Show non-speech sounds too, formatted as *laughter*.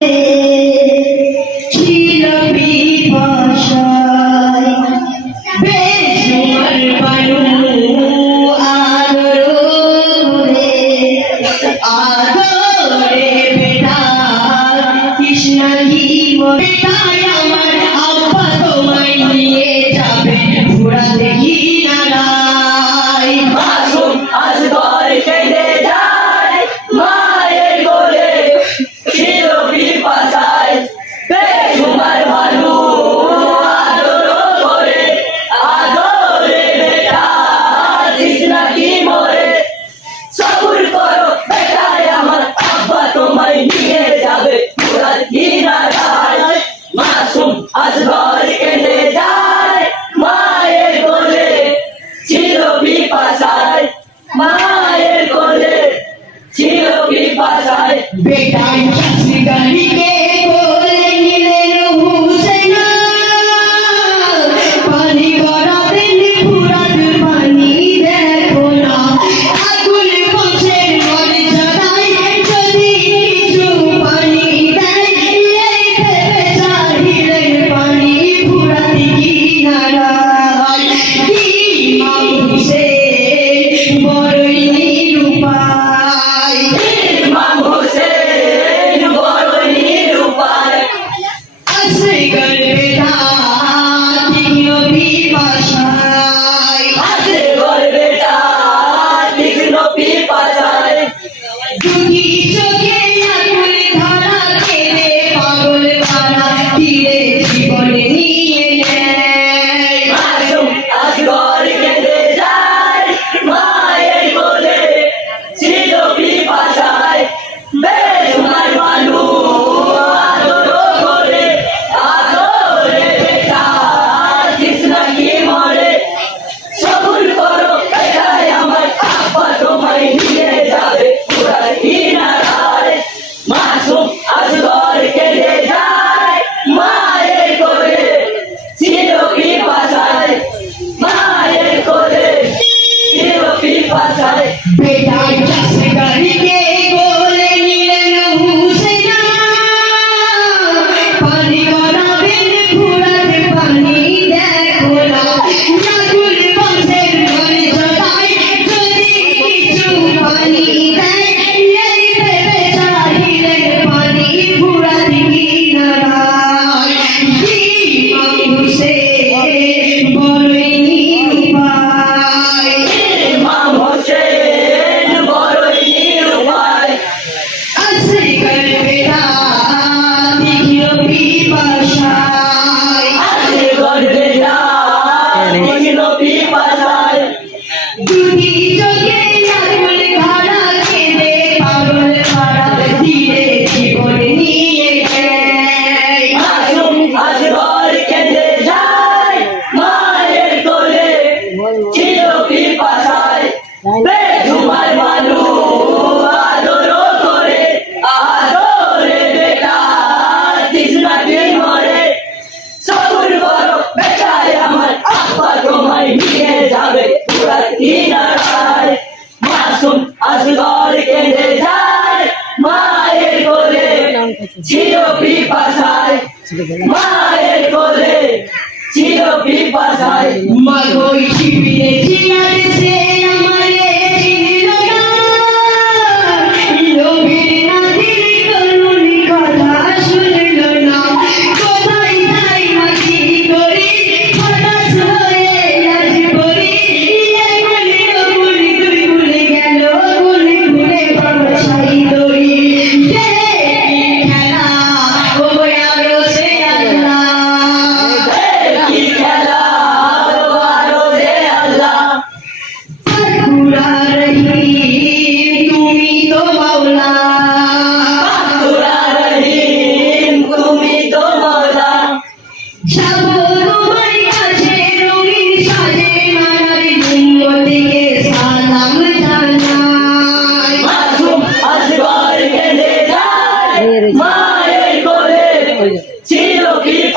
Hey *laughs* aproveitar e já se ganhar. কিনারায় মাসুম আসগর কেঁদে যায়, মায়ের কোলে চির পিপাসায়, মায়ের কোলে চির পিপাসায়। মাগো শিবিরে চিয়ারে be